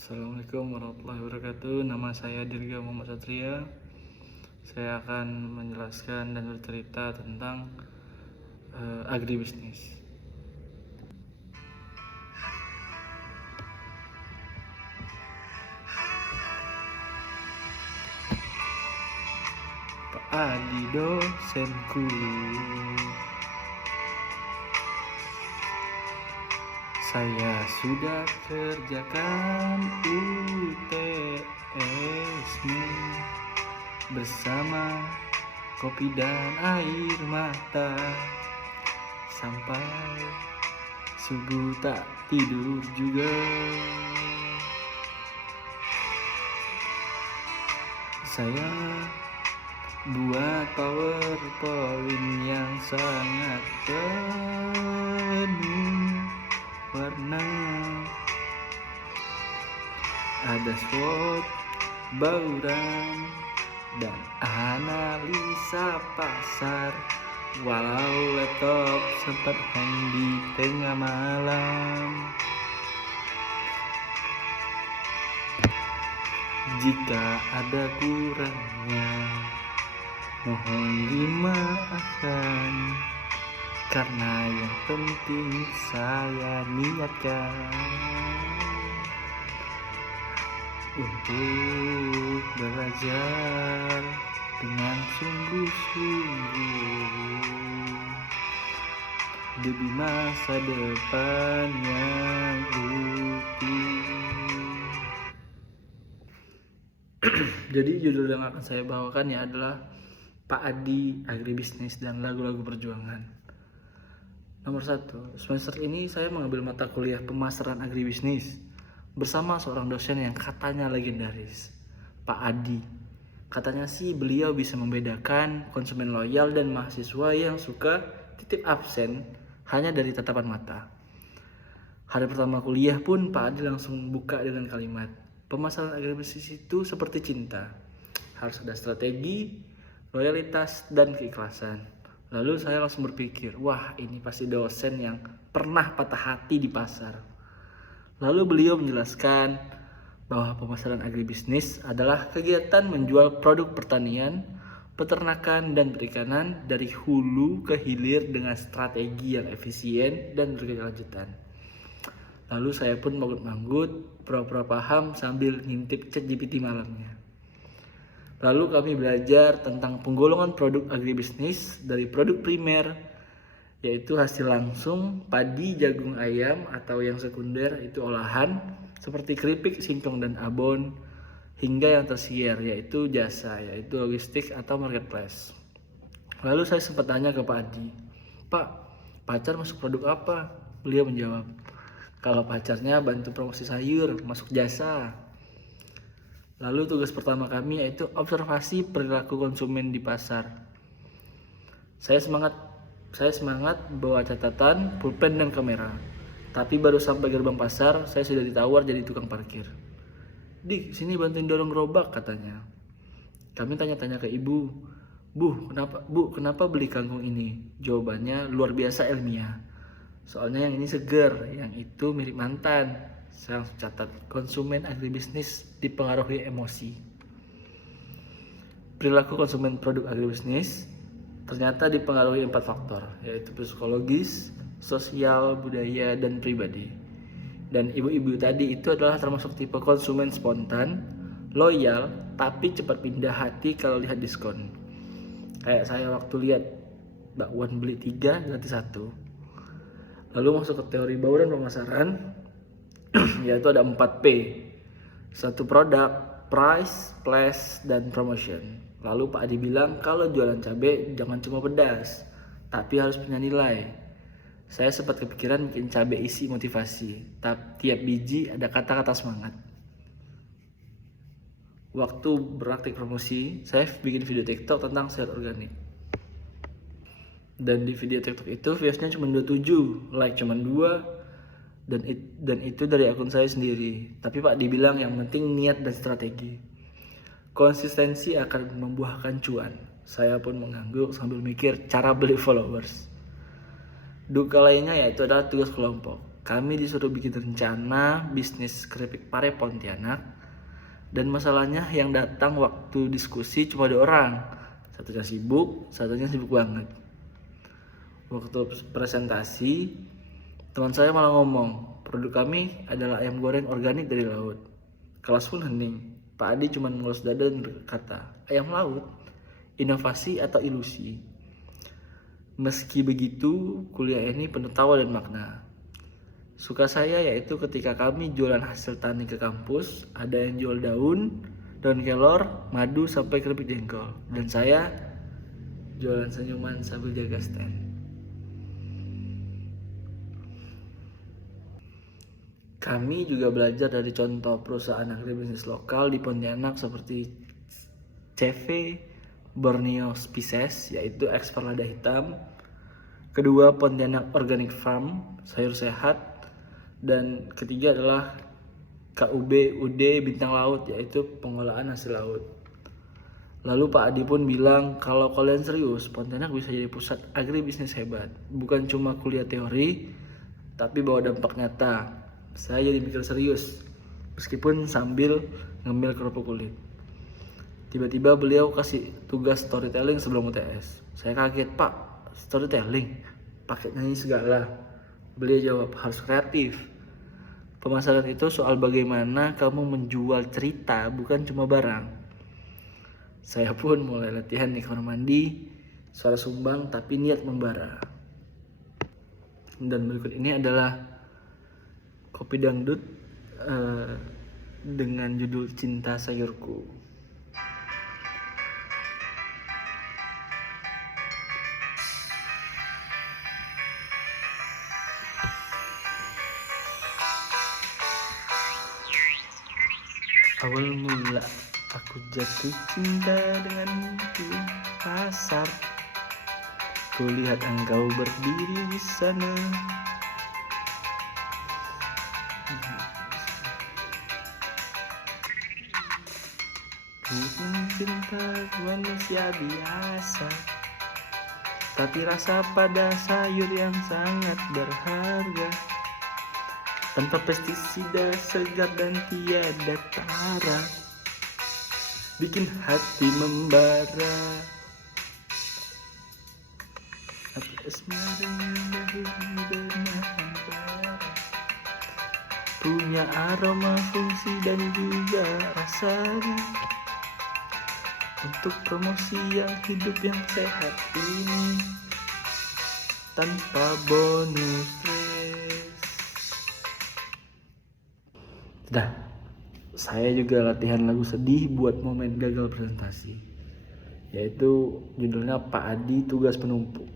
Assalamualaikum warahmatullahi wabarakatuh. Nama saya Dirga Muhammad Satria. Saya akan menjelaskan dan bercerita tentang agribisnis. Pak Adi dosenku, saya sudah kerjakan UTS-mu bersama kopi dan air mata sampai subuh tak tidur juga. Saya buat PowerPoint yang sangat penuh warna, ada SWOT, bauran, dan analisa pasar. Walau laptop sempat hang di tengah malam. Jika ada kurangnya, mohon dimaafkan, karena yang penting saya niatkan untuk belajar dengan sungguh-sungguh demi masa depan yang utuh. Jadi judul yang akan saya bawakan ya adalah Pak Adi Agribisnis dan Lagu-Lagu Perjuangan. Nomor 1, semester ini saya mengambil mata kuliah pemasaran agribisnis bersama seorang dosen yang katanya legendaris, Pak Adi. Katanya sih beliau bisa membedakan konsumen loyal dan mahasiswa yang suka titip absen hanya dari tatapan mata. Hari pertama kuliah pun Pak Adi langsung buka dengan kalimat, pemasaran agribisnis itu seperti cinta, harus ada strategi, loyalitas, dan keikhlasan. Lalu saya langsung berpikir, wah ini pasti dosen yang pernah patah hati di pasar. Lalu beliau menjelaskan bahwa pemasaran agribisnis adalah kegiatan menjual produk pertanian, peternakan, dan perikanan dari hulu ke hilir dengan strategi yang efisien dan berkelanjutan. Lalu saya pun manggut-manggut, pura-pura paham sambil ngintip ChatGPT malamnya. Lalu kami belajar tentang penggolongan produk agribisnis dari produk primer, yaitu hasil langsung, padi, jagung, ayam, atau yang sekunder itu olahan, seperti keripik, singkong, dan abon, hingga yang tersier, yaitu jasa, yaitu logistik atau marketplace. Lalu saya sempat tanya ke Pak Adi, Pak, pacar masuk produk apa? Beliau menjawab, kalau pacarnya bantu promosi sayur, masuk jasa. Lalu tugas pertama kami yaitu observasi perilaku konsumen di pasar. Saya semangat bawa catatan, pulpen, dan kamera. Tapi baru sampai gerbang pasar, saya sudah ditawar jadi tukang parkir. Dik, sini bantuin dorong gerobak, katanya. Kami tanya-tanya ke ibu, Bu, kenapa beli kangkung ini? Jawabannya luar biasa ilmiah. Soalnya yang ini seger, yang itu mirip mantan. Saya langsung catat, konsumen agribisnis dipengaruhi emosi. Perilaku konsumen produk agribisnis ternyata dipengaruhi 4 faktor, yaitu psikologis, sosial, budaya, dan pribadi. Dan ibu-ibu tadi itu adalah termasuk tipe konsumen spontan, loyal, tapi cepat pindah hati kalau lihat diskon. Kayak saya waktu lihat bakwan beli 3 gratis 1. Lalu masuk ke teori bauran pemasaran, yaitu ada 4P. Satu produk, price, place, dan promotion. Lalu Pak Adi bilang kalau jualan cabai jangan cuma pedas, tapi harus punya nilai. Saya sempat kepikiran bikin cabai isi motivasi, tiap biji ada kata-kata semangat. Waktu beraktif promosi, saya bikin video TikTok tentang sehat organik. Dan di video TikTok itu viewsnya cuma 27, like cuma 2, dan itu dari akun saya sendiri. Tapi Pak dibilang yang penting niat dan strategi. Konsistensi akan membuahkan cuan. Saya pun mengangguk sambil mikir cara beli followers. Duka lainnya yaitu adalah tugas kelompok. Kami disuruh bikin rencana bisnis keripik pare Pontianak, dan masalahnya yang datang waktu diskusi cuma 2 orang. Satunya sibuk banget. Waktu presentasi, teman saya malah ngomong, produk kami adalah ayam goreng organik dari laut. Kelas pun hening. Pak Adi cuma ngelus dada dan berkata, ayam laut? Inovasi atau ilusi? Meski begitu, kuliah ini penuh tawa dan makna. Suka saya yaitu ketika kami jualan hasil tani ke kampus, ada yang jual daun kelor, madu sampai keripik jengkol. Dan saya jualan senyuman sambil jaga stand. Kami juga belajar dari contoh perusahaan agribisnis lokal di Pontianak seperti CV Borneo Species, yaitu ekspor lada hitam. Kedua, Pontianak Organic Farm, sayur sehat. Dan ketiga adalah KUB UD Bintang Laut, yaitu pengolahan hasil laut. Lalu Pak Adi pun bilang, kalau kalian serius, Pontianak bisa jadi pusat agribisnis hebat. Bukan cuma kuliah teori, tapi bawa dampak nyata. Saya jadi mikir serius, meskipun sambil ngemil kerupuk kulit. Tiba-tiba beliau kasih tugas storytelling sebelum UTS. Saya kaget, Pak, storytelling? Pakai nyanyi segala. Beliau jawab, harus kreatif. Pemasaran itu soal bagaimana kamu menjual cerita, bukan cuma barang. Saya pun mulai latihan di kamar mandi, suara sumbang tapi niat membara. Dan berikut ini adalah kopi dangdut dengan judul Cinta Sayurku. Awal mula aku jatuh cinta denganmu pasar. Kulihat engkau berdiri di sana. Bukan cinta manusia biasa, tapi rasa pada sayur yang sangat berharga. Tanpa pestisida, segar dan tiada tara, bikin hati membara. Hati asmara punya aroma, fungsi dan juga rasanya. Untuk promosi yang hidup yang sehat ini, tanpa bonus stress. Sudah, saya juga latihan lagu sedih buat momen gagal presentasi, yaitu judulnya Pak Adi Tugas Penumpuk,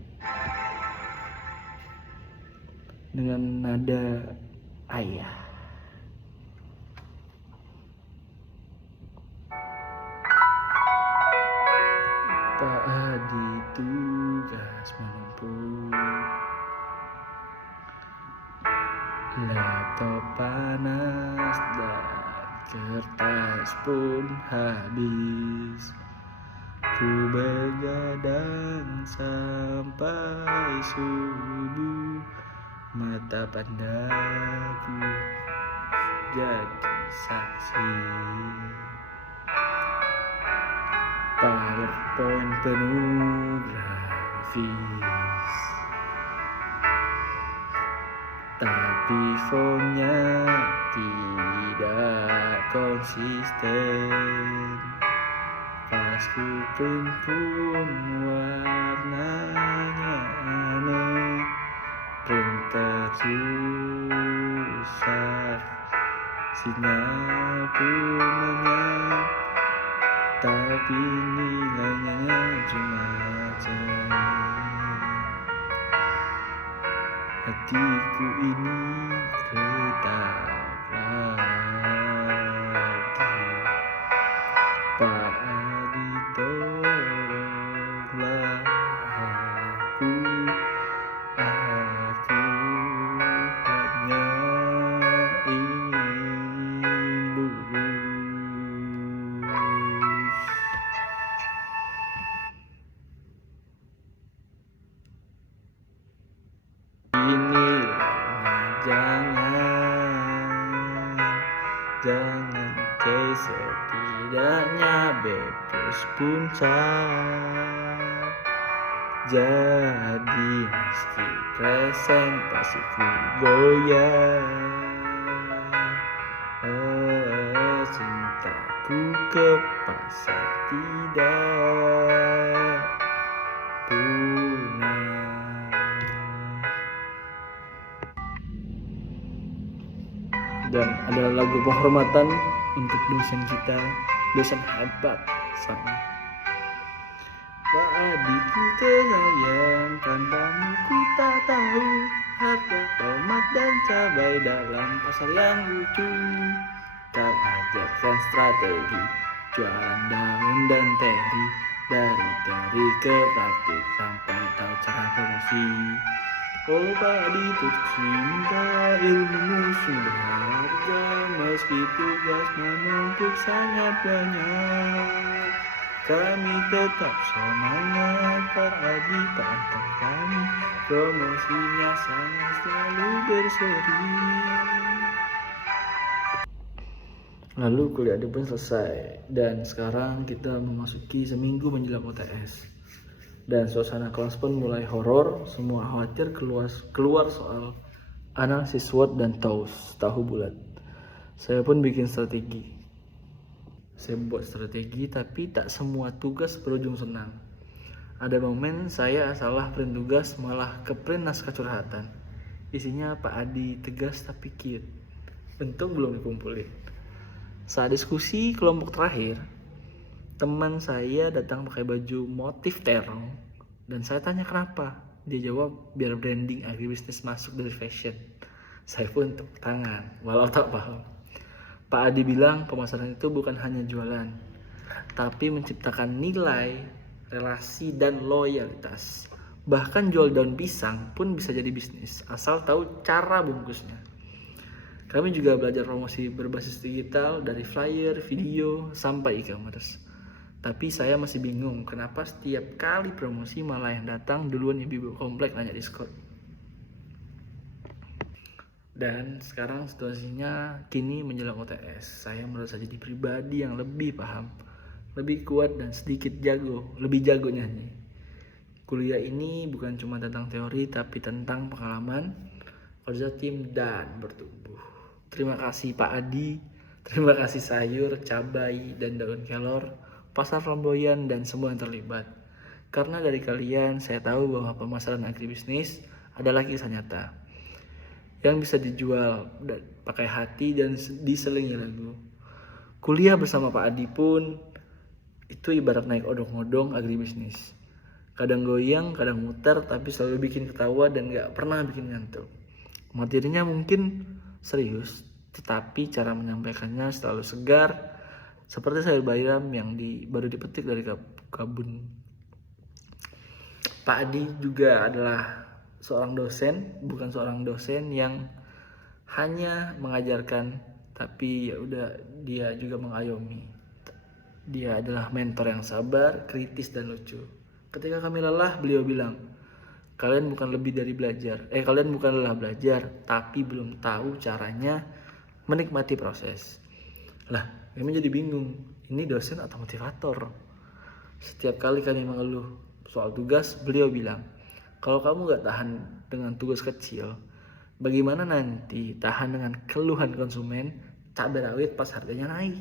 dengan nada ayah. Pak Adi tugas menumpuk, laptop panas dan kertas pun habis. Ku begadang sampai subuh, mata pandaku jadi saksi. PowerPoint penuh grafis, tapi fontnya tidak konsisten. Pas ku print pun warnanya aneh, printer rusak, sinyal pun lenyap, tapi nilainya cuma C. Hatiku ini retak lagi. Pak Adi tolonglah aku hanya ingin lulus. Inilah jangan Jangan setidaknya bebas puncak. Jadi meski presentasiku goyang, cintaku ke pasar tidak punah. Dan ada lagu penghormatan untuk dosen kita, dosen hebat sama Pak Adiku tersayang, tanpamu ku tak tahu harga tomat dan cabai dalam pasar yang lucu. Kau ajarkan strategi jualan daun dan teri, dari teori ke praktik sampai tahu cara promosi. Oh Pak Adi tercinta, ilmumu sungguh berharga, meski tugas menumpuk sangat banyak. Kami tetap semangat, Pak Adi pantang kami, promosinya sangat selalu berseri. Lalu kuliah pun selesai, dan sekarang kita memasuki seminggu menjelang UTS. Dan suasana kelas pun mulai horor, semua khawatir keluar soal analisis SWOT dan tahu bulat. Saya pun bikin strategi. Saya buat strategi, tapi tak semua tugas berujung senang. Ada momen saya salah print tugas, malah ke print naskah curhatan. Isinya Pak Adi tegas tapi cute. Untung belum dikumpulin. Saat diskusi kelompok terakhir, teman saya datang pakai baju motif terong, dan saya tanya kenapa. Dia jawab biar branding agribisnis masuk dari fashion. Saya pun tepuk tangan, walau tak paham. Pak Adi bilang pemasaran itu bukan hanya jualan, tapi menciptakan nilai, relasi, dan loyalitas. Bahkan jual daun pisang pun bisa jadi bisnis, asal tahu cara bungkusnya. Kami juga belajar promosi berbasis digital, dari flyer, video, sampai e-commerce. Tapi saya masih bingung kenapa setiap kali promosi malah yang datang duluan ibu-ibu komplek nanya diskon. Dan sekarang situasinya kini menjelang UTS. Saya merasa jadi pribadi yang lebih paham, lebih kuat, dan sedikit lebih jago nyanyi. Kuliah ini bukan cuma tentang teori, tapi tentang pengalaman, kerja tim, dan bertumbuh. Terima kasih Pak Adi, terima kasih sayur, cabai, dan daun kelor, pasar flamboyan, dan semua yang terlibat. Karena dari kalian saya tahu bahwa pemasaran agribisnis adalah kisah nyata yang bisa dijual pakai hati dan diselingi lagu. Kuliah bersama Pak Adi pun itu ibarat naik odong-odong agribisnis. Kadang goyang, kadang muter, tapi selalu bikin ketawa dan gak pernah bikin ngantuk. Materinya mungkin serius, tetapi cara menyampaikannya selalu segar, seperti sayur bayam yang baru dipetik dari kebun. Pak Adi juga adalah seorang dosen, bukan seorang dosen yang hanya mengajarkan, tapi ya udah, dia juga mengayomi. Dia adalah mentor yang sabar, kritis, dan lucu. Ketika kami lelah, beliau bilang, kalian bukan lelah belajar, tapi belum tahu caranya menikmati proses. Lah, kami jadi bingung, ini dosen atau motivator? Setiap kali kami mengeluh soal tugas, beliau bilang, kalau kamu gak tahan dengan tugas kecil, bagaimana nanti tahan dengan keluhan konsumen cabai rawit pas harganya naik?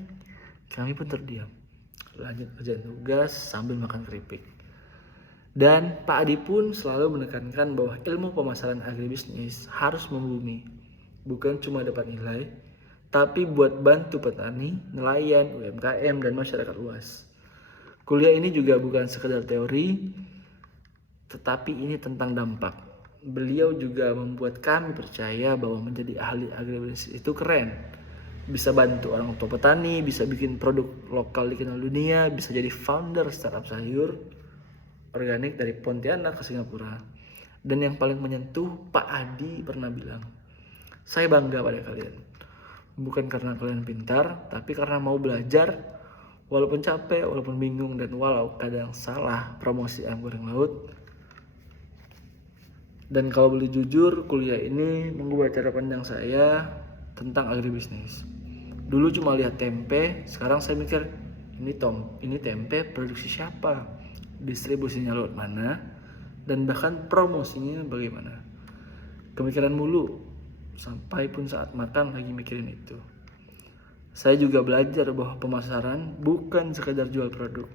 Kami pun terdiam, lanjut kerjaan tugas sambil makan keripik. Dan Pak Adi pun selalu menekankan bahwa ilmu pemasaran agribisnis harus membumi, bukan cuma dapat nilai, tapi buat bantu petani, nelayan, UMKM, dan masyarakat luas. Kuliah ini juga bukan sekedar teori, tetapi ini tentang dampak. Beliau juga membuat kami percaya bahwa menjadi ahli agribisnis itu keren. Bisa bantu orang tua petani, bisa bikin produk lokal dikenal dunia, bisa jadi founder startup sayur organik dari Pontianak ke Singapura. Dan yang paling menyentuh, Pak Adi pernah bilang, saya bangga pada kalian. Bukan karena kalian pintar, tapi karena mau belajar, walaupun capek, walaupun bingung, dan walau kadang salah promosi ayam goreng laut. Dan kalau boleh jujur, kuliah ini mengubah cara pandang saya tentang agribisnis. Dulu cuma lihat tempe, sekarang saya mikir ini tempe produksi siapa, distribusinya lewat mana, dan bahkan promosinya bagaimana. Kepikiran mulu, sampai pun saat makan lagi mikirin itu. Saya juga belajar bahwa pemasaran bukan sekedar jual produk,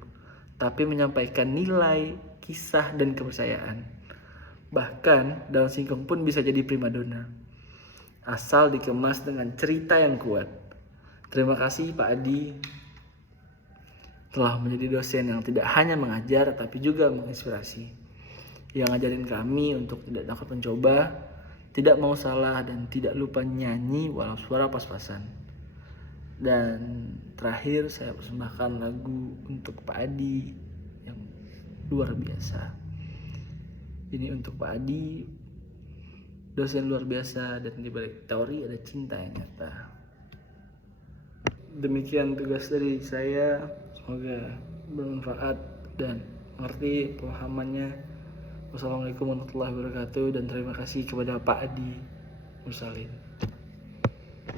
tapi menyampaikan nilai, kisah, dan kepercayaan. Bahkan daun singkong pun bisa jadi primadona, asal dikemas dengan cerita yang kuat. Terima kasih Pak Adi telah menjadi dosen yang tidak hanya mengajar tapi juga menginspirasi, yang ngajarin kami untuk tidak takut mencoba, tidak mau salah, dan tidak lupa nyanyi walau suara pas-pasan. Dan terakhir saya persembahkan lagu untuk Pak Adi yang luar biasa. Ini untuk Pak Adi, dosen luar biasa, dan di balik teori ada cinta yang nyata. Demikian tugas dari saya, semoga bermanfaat dan mengerti pemahamannya. Wassalamualaikum warahmatullahi wabarakatuh, dan terima kasih kepada Pak Adi Mursalin.